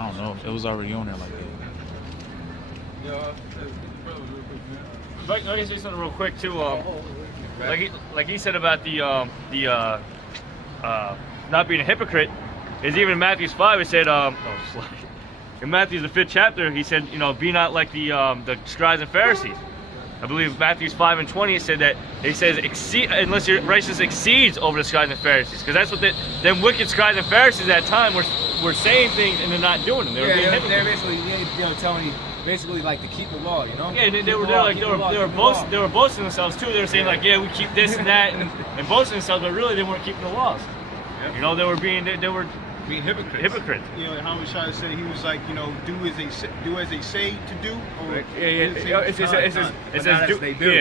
I don't know. It was already on there like that. Like, let me say something real quick too. Like he said about the not being a hypocrite, is even in Matthew 5 it said in Matthew the 5th chapter he said, you know, be not like the scribes and Pharisees. I believe Matthew 5:20 it said that it says unless your righteousness exceeds over the scribes and Pharisees, because that's what them wicked scribes and Pharisees at that time were saying things and they're not doing them. They were being hypocrites. They're basically telling you basically like to keep the law, you know? Yeah, they were boasting themselves too. They were saying like, yeah, we keep this and that and boasting themselves, but really they weren't keeping the laws. Yep. You know, they were being hypocrites. You know, how was trying to say, he was like, you know, do as they say to do. Or right. It says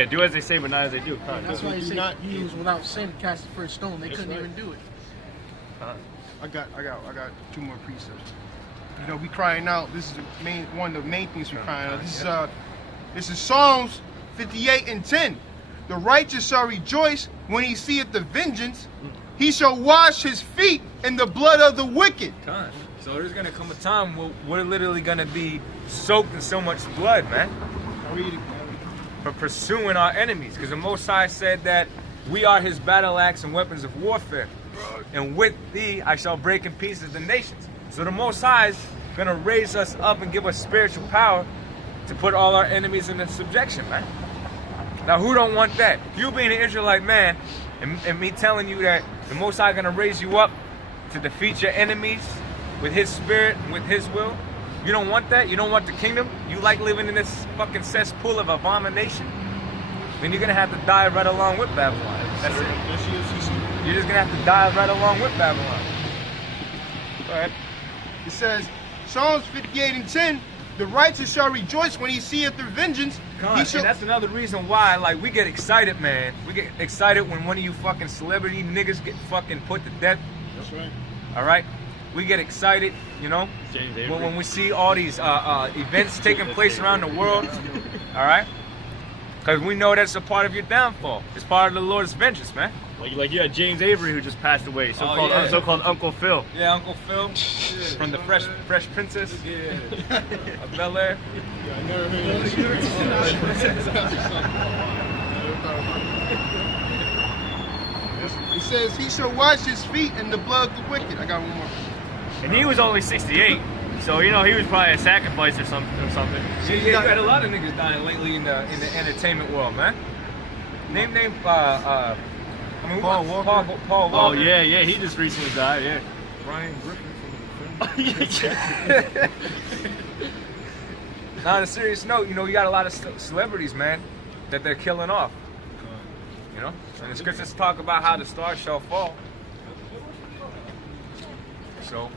do as they say, but not as they do. That's why he said he was without sin, cast the first stone. They couldn't even do it. I got 2 more precepts. You know, we crying out. This is one of the main things we're crying out. This is Psalms 58:10. The righteous shall rejoice when he seeth the vengeance. He shall wash his feet in the blood of the wicked. So there's gonna come a time where we're literally gonna be soaked in so much blood, man. For pursuing our enemies. Because the Most High said that we are his battle axe and weapons of warfare. And with thee I shall break in pieces the nations. So the Most High is gonna raise us up and give us spiritual power to put all our enemies into subjection, man. Now who don't want that? You being an Israelite man, and me telling you that the Most High gonna raise you up to defeat your enemies with his spirit and with his will. You don't want that? You don't want the kingdom? You like living in this fucking cesspool of abomination? Then you're gonna have to die right along with Babylon. That's it. You're just gonna have to die right along with Babylon. Go ahead. It says, Psalms 58:10, the righteous shall rejoice when he seeth their vengeance. And that's another reason why, like, we get excited, man. We get excited when one of you fucking celebrity niggas get fucking put to death. That's right. All right? We get excited, you know, when we see all these events taking place around the world. All right? Because we know that's a part of your downfall. It's part of the Lord's vengeance, man. Like you had James Avery who just passed away, so-called Uncle Phil. Yeah, Uncle Phil from the Fresh Princess of Bel Air. Yeah, I never heard that. It says, he shall wash his feet in the blood of the wicked. I got one more. And he was only 68, so you know he was probably a sacrifice or something. Yeah, you got a lot of niggas dying lately in the entertainment world, man. Name Paul Walker. Paul Walker. Oh yeah, he just recently died. Yeah. Brian Griffin. Now, on a serious note, you know, you got a lot of celebrities, man, that they're killing off. You know, and the scriptures talk about how the stars shall fall. So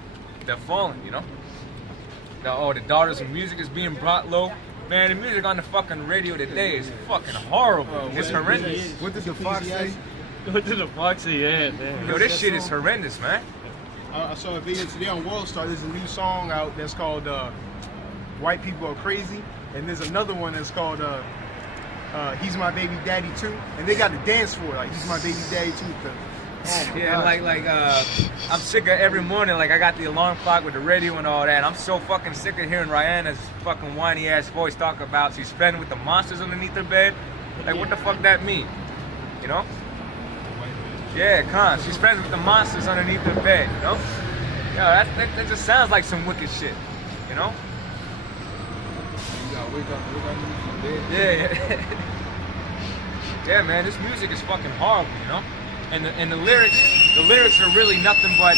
they're falling, you know. The daughters of music is being brought low. Man, the music on the fucking radio today is fucking horrible. It's horrendous. What did the Fox say? What did the Fox say? Yeah, man. Yo, this shit is horrendous, man. I saw a video today on World Star. There's a new song out that's called White People Are Crazy. And there's another one that's called He's My Baby Daddy Too. And they got to dance for it. Like, he's my baby daddy too. I'm sick of every morning, like I got the alarm clock with the radio and all that. I'm so fucking sick of hearing Rihanna's fucking whiny ass voice talk about she's friendly with the monsters underneath her bed. Like, what the fuck that mean? You know? Yeah, she's friends with the monsters underneath her bed, you know? Yo, that just sounds like some wicked shit, you know? Yeah. Yeah, man, this music is fucking horrible, you know? And the lyrics are really nothing but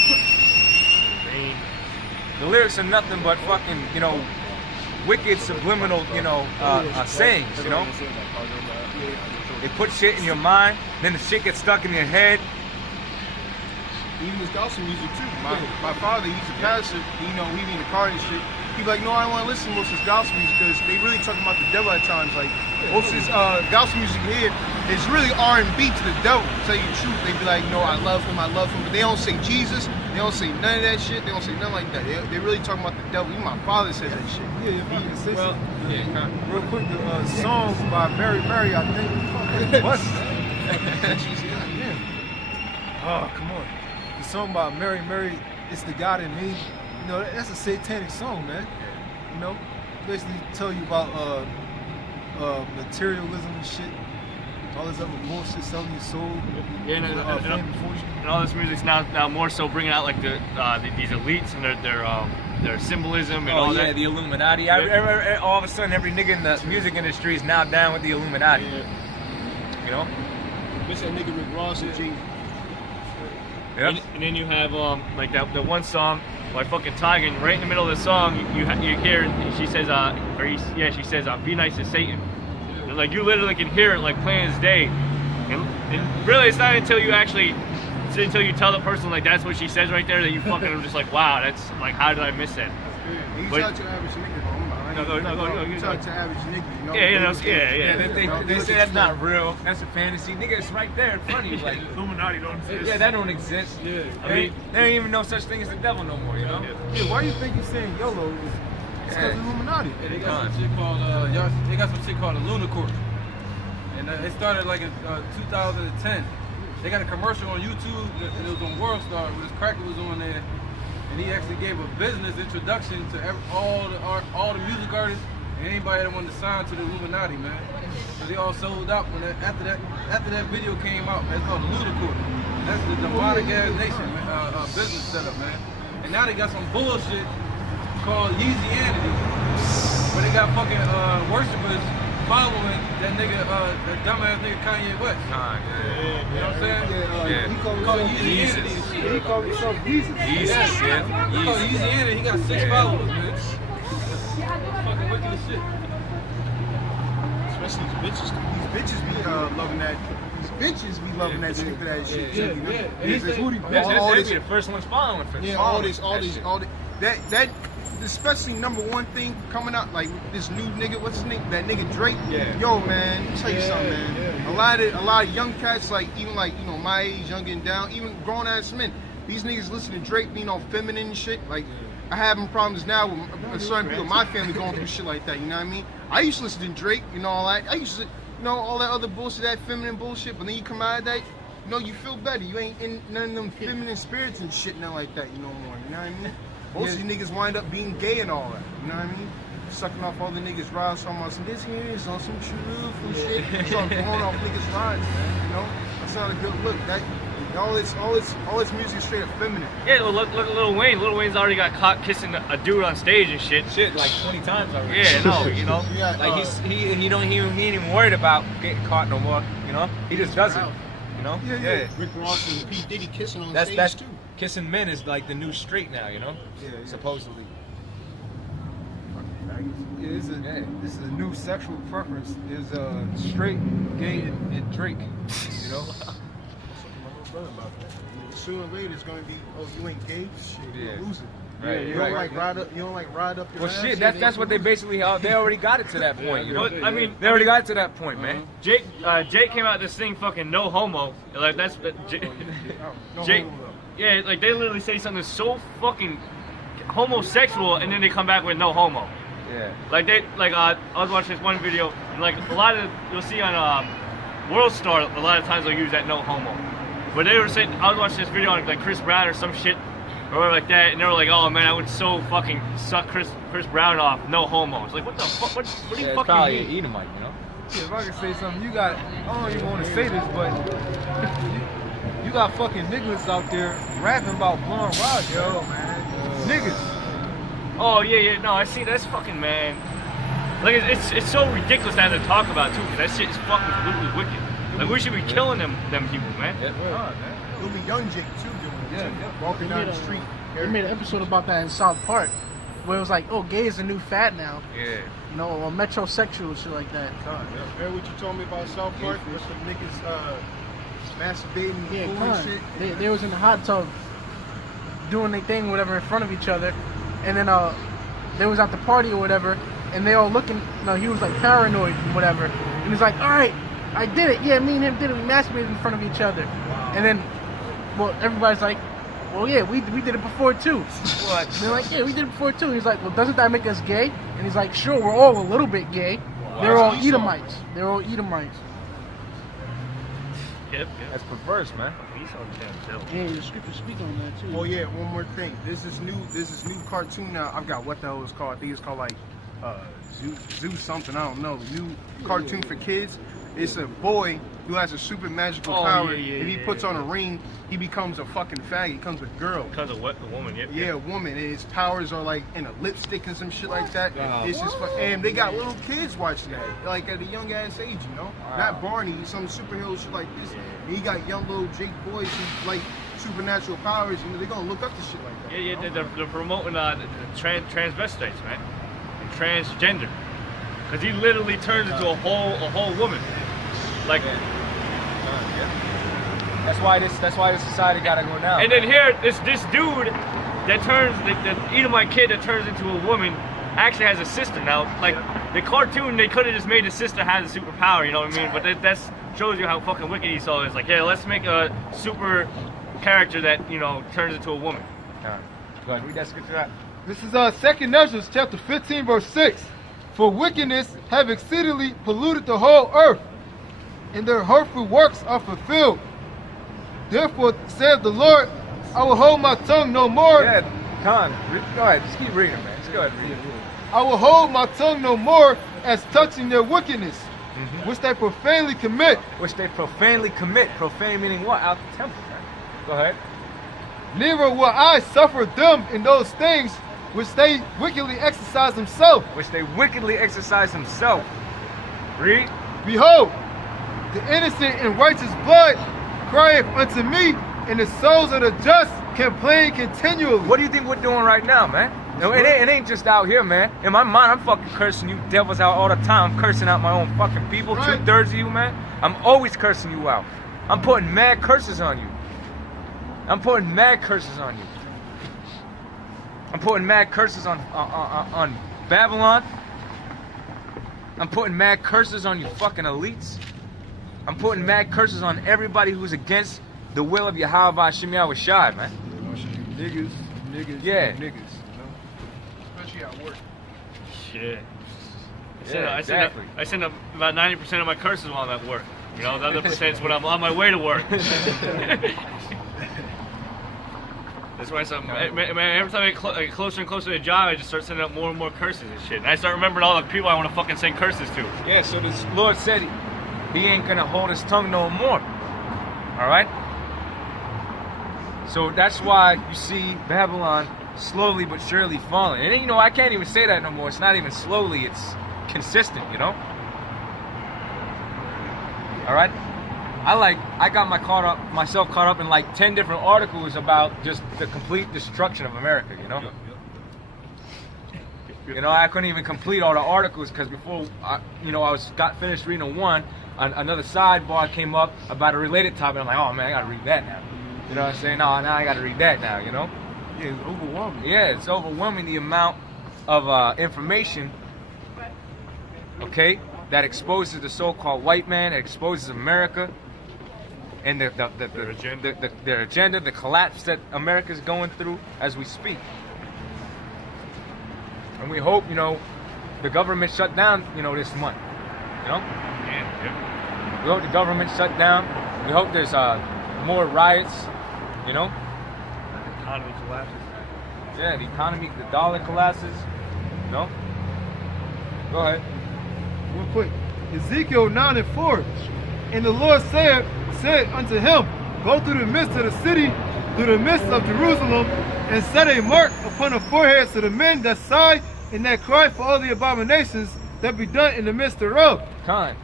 fucking, you know, wicked subliminal, you know, sayings, you know. They put shit in your mind, then the shit gets stuck in your head. Even this gospel music too. My father, he's a pastor. You know, he be in the car and shit. He's like, no, I don't want to listen to most of this gospel music because they really talking about the devil at times. Like, most of this gospel music here is really R&B to the devil. To tell you the truth, they be like, no, I love him, but they don't say Jesus. They don't say none of that shit. They don't say nothing like that. They really talking about the devil. Even my father says that shit. Yeah, well, real quick, the song by Mary, I think. What? Oh, come on. The song by Mary, It's the God in Me. You know, that's a satanic song, man. You know, basically tell you about materialism and shit. All this other bullshit, selling your soul. Yeah, fame and fortune. and all this music's now more so bringing out like these elites and their symbolism and all yeah, that. the Illuminati. Yeah. All of a sudden, every nigga in the music industry is now down with the Illuminati. Yeah. You know? Bitch, that nigga Rick Ross and Jay. Yep. And then you have like that one song by fucking Tiger, and right in the middle of the song you hear she says she says be nice to Satan. And, like, you literally can hear it like plain as day. And really it's not until you tell the person like that's what she says right there that you fucking are just like, wow, that's like, how did I miss that? You But- talk to average nigga. You talk to average nigga. You know? They say that's not real. That's a fantasy. Nigga, it's right there in front of you. Like, Illuminati don't exist. yeah, that don't exist. Yeah. I mean, there ain't even no such thing as the devil no more, you know? Yeah, why you think he's saying YOLO? It's because of Illuminati. Yeah, they got some shit called they got some shit called a Lunicorn, and it started like in 2010. They got a commercial on YouTube, and it was on World Star, where this cracker was on there, and he actually gave a business introduction to all the music artists and anybody that wanted to sign to the Illuminati, man. So they all sold out when after that video came out, man. It's called a Lunicorn. That's the demonic ass nation, man, business setup, man. And now they got some bullshit called Yeezy-anity, where they got fucking worshipers following that nigga, that dumbass nigga Kanye West. You know what I'm saying? He called Called himself Yeezy-anity and shit. He called himself Jesus. Jesus, yeah. He called Yeezy-anity. He got 6 followers, man. Fucking wicked as shit. Especially these bitches. These bitches be loving that. These bitches be loving that stupid ass shit. Yeah, too, you know? yeah. And This he said- booty, That's all they this, be the first ones following for yeah, following all that shit. that especially number one thing coming out, like this new nigga, what's his name? That nigga Drake. Yeah. Yo, man, tell you something, man. A lot of young cats, like even like my age, young and down, even grown ass men. These niggas listen to Drake being all feminine and shit. Like, I having problems now with certain people in my family going through shit like that. You know what I mean? I used to listen to Drake and all that. I used to, all that other bullshit, that feminine bullshit. But then you come out of that, you feel better. You ain't in none of them feminine spirits and shit, nothing like that. No more. You know what I mean? Most of you niggas wind up being gay and all that. You know what I mean? Sucking off all the niggas' rides, talking about some this here is on some truth and shit. Start blowing off niggas' rides, man. You know? That's not a good look. All this music is straight up feminine. Yeah, look at Lil Wayne. Lil Wayne's already got caught kissing a dude on stage and shit. Shit, like 20 times already. Yeah, no, you know. Yeah, Like he ain't even worried about getting caught no more. You know, he just does it. You know, yeah. Rick Ross and P Diddy kissing on stage That's too. kissing men is like the new straight now. You know, Yeah. supposedly. Yeah, this is a new sexual preference. Is straight, gay, and Drake. You know. Sooner or later it's gonna be, oh, you ain't gay, shit, you're Yeah. a loser. Right, You right. don't like ride up your Well, ass? shit, that's what they basically they already got it to that point. You know, But, I mean, they already got it to that point, man. Jake came out with this thing fucking no homo. Like that's Jake. Yeah, like they literally say something so fucking homosexual, and then they come back with no homo. Yeah. I was watching this one video, and like a lot of you'll see on World Star, a lot of times they'll use that no homo. But they were saying, I was watching this video on like Chris Brown or some shit, or whatever like that, and they were like, oh man, I would so fucking suck Chris Brown off, no homo. It's like, what the fuck? What do you It's fucking probably mean? an Edomite, you know. Yeah, if I can say something, I don't even want to say this, but you got fucking niggas out there rapping about blonde rods, yo, man. Niggas. Oh yeah, no, I see. That's fucking, man. Like it's so ridiculous to have to talk about too, because that shit is fucking completely wicked. Like we should be killing them people, man. It'll be young Jake too doing it, too. Walking down the street. They made an episode about that in South Park, where it was like, oh, gay is the new fat now. Yeah. You know, or metrosexual, shit like that. Heard what you told me about South Park? With some niggas masturbating, Yeah, and come shit. on. They was in the hot tub doing their thing, whatever, in front of each other, and then they was at the party or whatever, and they all looking. He was like paranoid and whatever, and he's like, all right, I did it. Yeah, me and him did it. We masturbated in front of each other, and then, well, everybody's like, well, yeah, we did it before too. What? They're like, yeah, we did it before too. He's like, well, doesn't that make us gay? And he's like, sure, we're all a little bit gay. They're all Edomites. They're all Edomites. Yep. That's perverse, man. He's on the damn bill. Yeah, the scriptures speak on that too. Oh yeah, one more thing. This is new cartoon now. I've got what the hell it's called. I think it's called like Zoo something. I don't know. New cartoon for kids. It's a boy who has a super magical power. If he puts on a ring, he becomes a fucking faggot. He becomes a girl. Because of what? The woman, Yeah, a woman. And his powers are like in a lipstick and some shit like that. It's just and they got little kids watching that, like at a young ass age, you know. Not Barney, some superhero shit like this. And he got young little Jake boys who like supernatural powers, and they're gonna look up to shit like that. Yeah, they're promoting the transvestites, man, and transgender, because he literally turns into a whole woman, like. That's why this society gotta go down. And then here, this dude that turns the Edomite kid that turns into a woman actually has a sister now. Like the cartoon, they could have just made the sister has a superpower, you know what I mean? But that shows you how fucking wicked Esau is. Like, yeah, let's make a super character that turns into a woman. All right. Go ahead, read that scripture out. This is 2 Ezra chapter 15 verse 6. For wickedness have exceedingly polluted the whole earth, and their hurtful works are fulfilled. Therefore saith the Lord, I will hold my tongue no more. Yeah, Con, go ahead, just keep reading, man. Just go ahead, read it. I will hold my tongue no more as touching their wickedness, which they profanely commit. Which they profanely commit. Profane meaning what? Out the temple, man. Go ahead. Neither will I suffer them in those things which they wickedly exercise themselves. Which they wickedly exercise themselves. Read. Behold, the innocent and righteous blood crieth unto me, and the souls of the just complain continually. What do you think we're doing right now, man? No, it ain't just out here, man. In my mind, I'm fucking cursing you devils out all the time. I'm cursing out my own fucking people. Right. 2/3 of you, man. I'm always cursing you out. I'm putting mad curses on you. I'm putting mad curses on you. I'm putting mad curses on Babylon. I'm putting mad curses on you fucking elites. I'm putting mad curses on everybody who's against the will of Yahweh Hashem Yahweh Shai, man. Niggas, Yeah. niggas, you know? Especially at work. Shit. Exactly. I send about 90% of my curses while I'm at work. The other percent's when I'm on my way to work. That's why every time I get closer and closer to the job, I just start sending out more and more curses and shit. And I start remembering all the people I want to fucking send curses to. Yeah, so this Lord said he ain't gonna hold his tongue no more. Alright? So that's why you see Babylon slowly but surely falling. And I can't even say that no more. It's not even slowly, it's consistent, Alright? I got myself caught up in like 10 different articles about just the complete destruction of America, I couldn't even complete all the articles because before I got finished reading one, another sidebar came up about a related topic. I'm like, oh man, I gotta read that now. You know what I'm saying? No, now I gotta read that now, Yeah, it's overwhelming. Yeah, it's overwhelming the amount of information, okay, that exposes the so-called white man, that exposes America, and their agenda, the collapse that America's going through as we speak. And we hope, the government shut down, this month. Yeah. We hope the government shut down. We hope there's more riots, The economy collapses. Yeah, the economy, the dollar collapses. Go ahead. Real quick. Ezekiel 9:4. And the Lord said unto him, go through the midst of the city, through the midst of Jerusalem, and set a mark upon the foreheads of the men that sigh and that cry for all the abominations that be done in the midst thereof. Kind.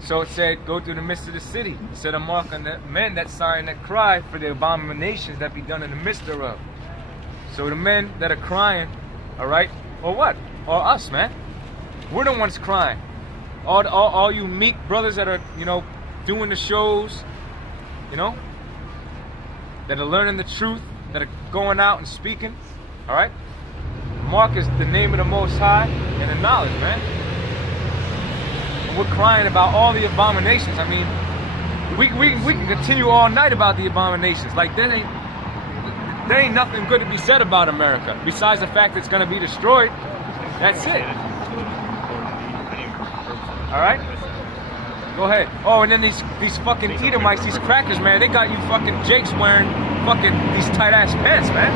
So it said, go through the midst of the city, set a mark on the men that sigh and that cry for the abominations that be done in the midst thereof. So the men that are crying, alright, or what? Or us, man. We're the ones crying. All you meek brothers that are, doing the shows, that are learning the truth, that are going out and speaking, alright? Mark is the name of the Most High and the knowledge, man. And we're crying about all the abominations. I mean, we can continue all night about the abominations. Like, there ain't nothing good to be said about America, besides the fact that it's going to be destroyed. That's it. Alright? Go ahead. Oh, and then these fucking Edomites, these crackers, man, they got you fucking Jakes wearing fucking these tight ass pants, man.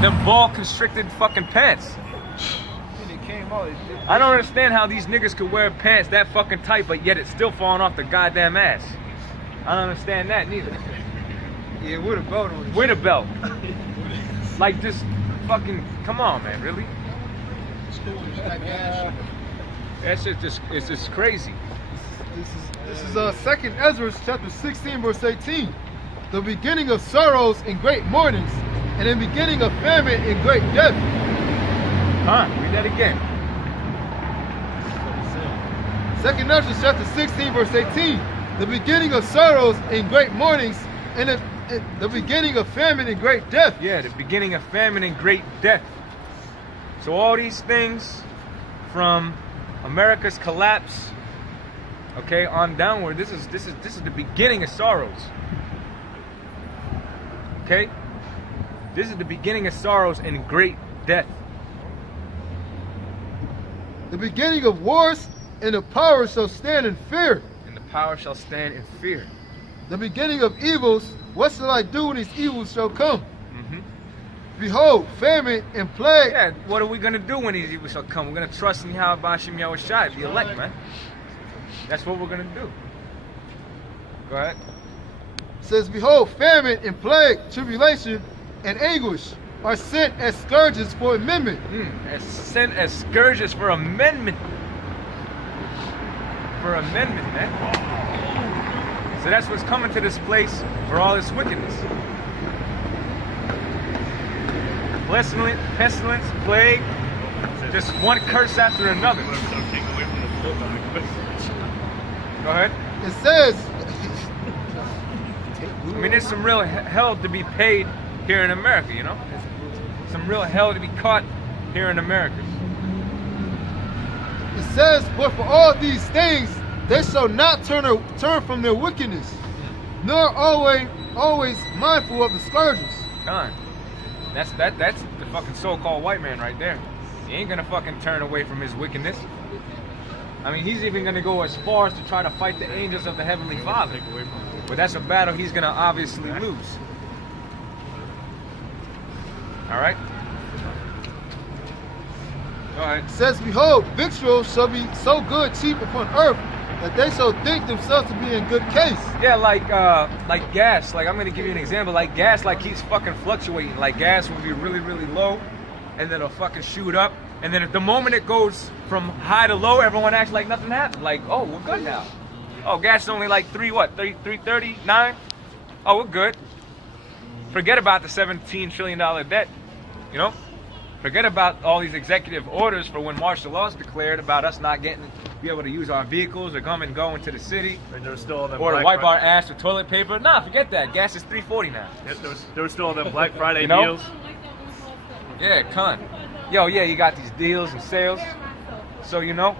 The ball constricted fucking pants. I don't understand how these niggas could wear pants that fucking tight, but yet it's still falling off the goddamn ass. I don't understand that neither. Yeah, with a belt on. With a belt. Like just fucking, come on, man, really? That shit it's just crazy. This is 2nd Ezra chapter 16 verse 18. The beginning of sorrows and great mournings, and the beginning of famine and great death. Read that again. 2nd Ezra chapter 16 verse 18. The beginning of sorrows and great mournings, and the beginning of famine and great death. Yeah, the beginning of famine and great death. So all these things from America's collapse, okay, on downward, this is the beginning of sorrows. Okay? This is the beginning of sorrows and great death. The beginning of wars, and the power shall stand in fear. And the power shall stand in fear. The beginning of evils, what shall I do when these evils shall come? Mm-hmm. Behold, famine and plague. Yeah, what are we gonna do when these evils shall come? We're gonna trust in Yahweh Bashim Yahushai, the elect, man. That's what we're gonna do. Go ahead. It says, behold, famine and plague, tribulation and anguish are sent as scourges for amendment. As sent as scourges for amendment. For amendment, man. So that's what's coming to this place for all this wickedness. Pestilence, plague, just one curse after another. Go ahead. It says, I mean, there's some real hell to be paid here in America, you know? Some real hell to be caught here in America. it says, but for all these things, they shall not turn from their wickedness, nor always mindful of the scourges. Done. That's the fucking so-called white man right there. He ain't gonna fucking turn away from his wickedness. I mean, he's even gonna go as far as to try to fight the angels of the Heavenly Father. But that's a battle he's gonna obviously lose. All right. Go ahead. It says, behold, victuals shall be so good cheap upon earth, that they shall think themselves to be in good case. Yeah, like gas. Like, I'm gonna give you an example. Like gas, like keeps fucking fluctuating. Like gas will be really, really low, and then it'll fucking shoot up. And then at the moment it goes from high to low, everyone acts like nothing happened. Like, oh, we're good now. Oh, gas is only like 339. Oh, we're good. Forget about the $17 trillion debt. You know, forget about all these executive orders for when martial law is declared about us not getting to be able to use our vehicles or come and go into the city, And there was still all them or to Black wipe our Friday- ass with toilet paper. Nah, forget that. Gas is $3.40 now. Yep, there was still all them Black Friday You know? deals. Yeah, cunt. Yo, yeah, you got these deals and sales. So you know,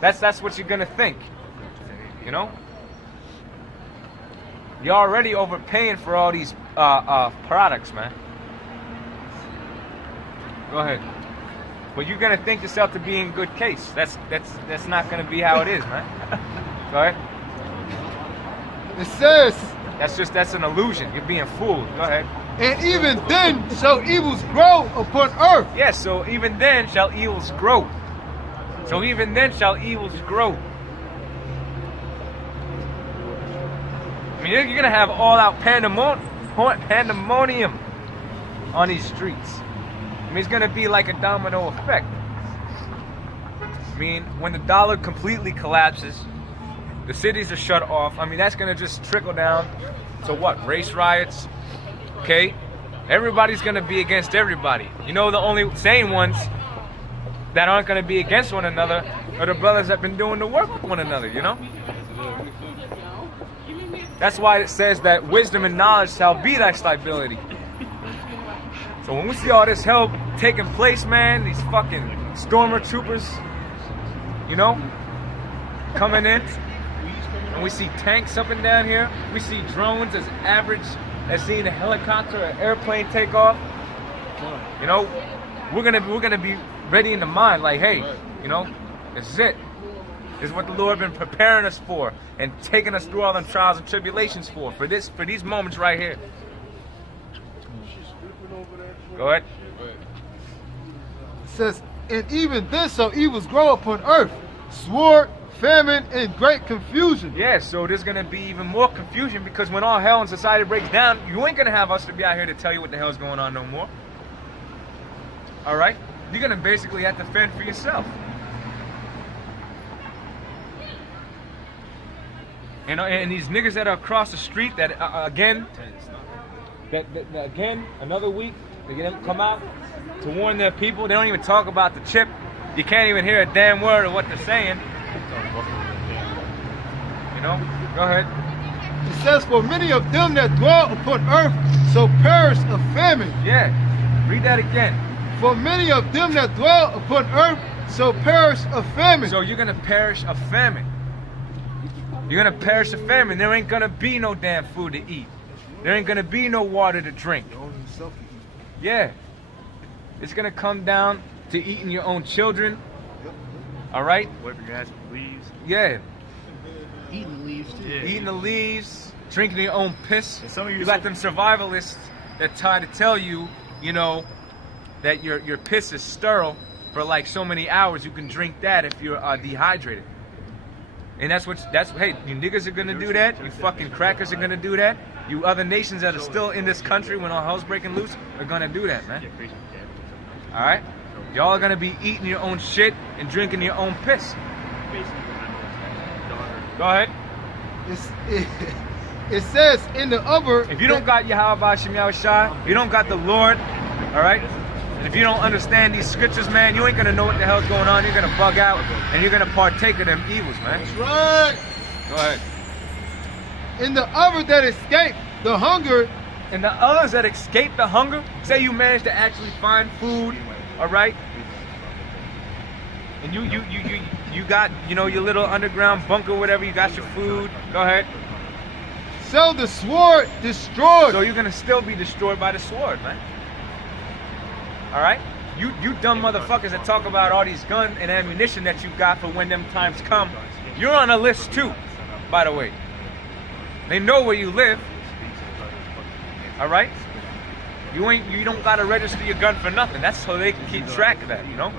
that's what you're gonna think. You know, you're already overpaying for all these products, man. Go ahead. But you're gonna think yourself to be in good case. That's not gonna be how it is, man. Go ahead. It says, That's an illusion. You're being fooled. Go ahead. and even then shall evils grow upon earth. Yes, so even then shall evils grow. So even then shall evils grow. I mean, you're gonna have all-out pandemonium on these streets. I mean, it's gonna be like a domino effect. I mean, when the dollar completely collapses, the cities are shut off. I mean, that's gonna just trickle down to what? Race riots, okay? Everybody's gonna be against everybody. You know, the only sane ones that aren't gonna be against one another are the brothers that have been doing the work with one another, you know? That's why it says that wisdom and knowledge shall be thy stability. So when we see all this hell taking place, man, these fucking stormer troopers, you know, coming in, and we see tanks up and down here, we see drones as average as seeing a helicopter or airplane take off. You know, we're gonna be ready in the mind, like, hey, you know, This is it. This is what the Lord been preparing us for and taking us through all them trials and tribulations for these moments right here. Go ahead. It says, and even then shall evils grow upon earth, sword, famine, and great confusion. Yeah, so there's gonna be even more confusion because when all hell in society breaks down, you ain't gonna have us to be out here to tell you what the hell's going on no more. Alright? You're gonna basically have to fend for yourself. And these niggas that are across the street that again another week they come out to warn their people. They don't even talk about the chip. You can't even hear a damn word of what they're saying. You know? Go ahead. It says, for many of them that dwell upon earth shall perish of famine. Yeah. Read that again. For many of them that dwell upon earth shall perish of famine. So you're gonna perish of famine. You're gonna perish of famine. There ain't gonna be no damn food to eat. There ain't gonna be no water to drink. Yeah. It's gonna come down to eating your own children. Alright? Wiping your ass with leaves. Yeah. Eating the leaves too. Yeah. Eating the leaves, drinking your own piss. And some of you got them survivalists that try to tell you, you know, that your piss is sterile for like so many hours. You can drink that if you're dehydrated. And hey, you niggas are gonna do that. You fucking crackers are gonna do that. You other nations that are still in this country when all hell's breaking loose are gonna do that, man. All right, y'all are gonna be eating your own shit and drinking your own piss. Go ahead. It says in the other. If you don't got Yahweh Shem Yahushua, you don't got the Lord, all right? And if you don't understand these scriptures, man, you ain't gonna know what the hell's going on. You're gonna bug out and you're gonna partake of them evils, man. That's right. Go ahead. In the other that escape the hunger. And the others that escape the hunger, say you manage to actually find food, all right? And you got, you know, your little underground bunker, whatever, you got your food. Go ahead. So the sword destroyed. So you're gonna still be destroyed by the sword, man. All right? You dumb motherfuckers that talk about all these guns and ammunition that you got for when them times come. You're on a list too, by the way. They know where you live. All right? You don't gotta register your gun for nothing. That's so they can keep track of that, you know?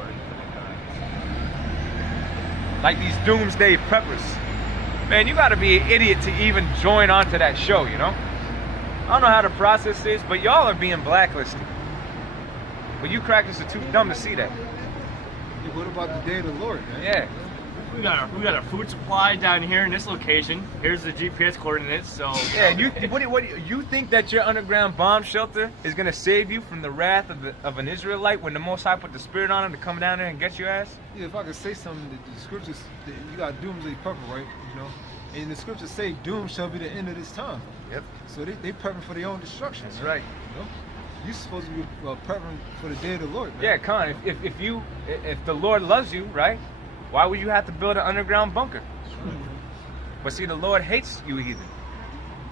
Like these doomsday preppers. Man, you gotta be an idiot to even join onto that show, you know? I don't know how the process is, but y'all are being blacklisted. But you crackers are too dumb to see that. What about the day of the Lord, man? Yeah. We got our food supply down here in this location. Here's the GPS coordinates. So Yeah, you think that your underground bomb shelter is gonna save you from the wrath of an Israelite when the Most High put the spirit on him to come down there and get your ass? Yeah, if I could say something, the scriptures, you got doomsday purpose, right? You know, and the scriptures say doom shall be the end of this time. Yep. So they prepping for their own destruction. That's man. right. You know, you supposed to be prepping for the day of the Lord, man. Yeah, Con, if the Lord loves you, right? Why would you have to build an underground bunker? But see, the Lord hates you heathen.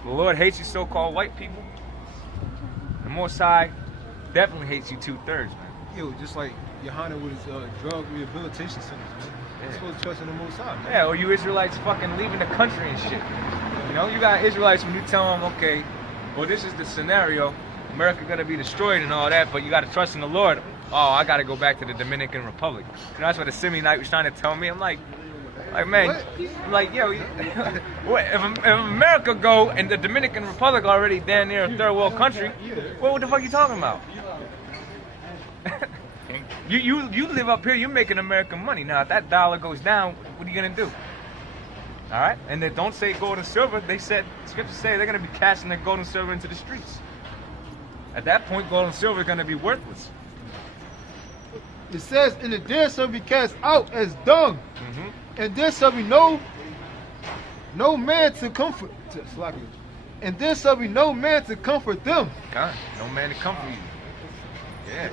The Lord hates you so-called white people. The Most High definitely hates you 2/3, man. Yo, just like Yohana with his drug rehabilitation centers, man. You're supposed to trust in the Most High, man. Yeah, or you Israelites fucking leaving the country and shit. You know, you got Israelites when you tell them, okay, well, this is the scenario. America gonna be destroyed and all that, but you gotta trust in the Lord. Oh, I gotta go back to the Dominican Republic. You know, that's what the Simeonite was trying to tell me. I'm like, man, I'm like, yo, if America go and the Dominican Republic already damn near a third world country, what the fuck you talking about? you live up here, you're making American money. Now, if that dollar goes down, what are you gonna do? All right, and they don't say gold and silver. They said, scriptures say they're gonna be casting their gold and silver into the streets. At that point, gold and silver are gonna be worthless. It says, and the dead shall be cast out as dung, and there shall be no man to comfort. And there shall be no man to comfort them. God, no man to comfort you. Yeah.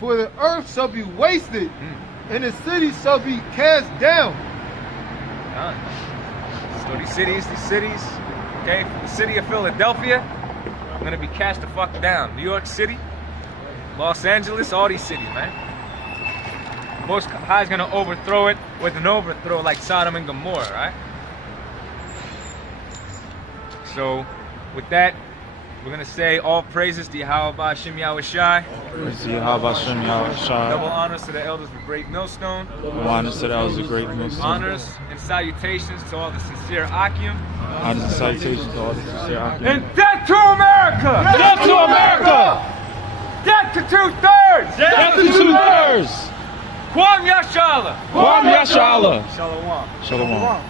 For the earth shall be wasted, and the city shall be cast down. God. So these cities, okay, the city of Philadelphia, are gonna be cast the fuck down. New York City, Los Angeles, all these cities, man. Most High is gonna overthrow it with an overthrow like Sodom and Gomorrah, right? So, with that, we're gonna say all praises to Yahweh Hashem Yahweh Shai. Praise to Yahweh Hashem Yahweh Shai. Double honors to the elders of Great Millstone. Double honors to the elders of Great Millstone. Honors and salutations to all the sincere Akim. Honors and salutations to all the sincere Akim. And death to America! Death to America! Death to 2/3! Death to 2/3! Kwam Yashala! Kwam Yashala! Shalom. Shalom.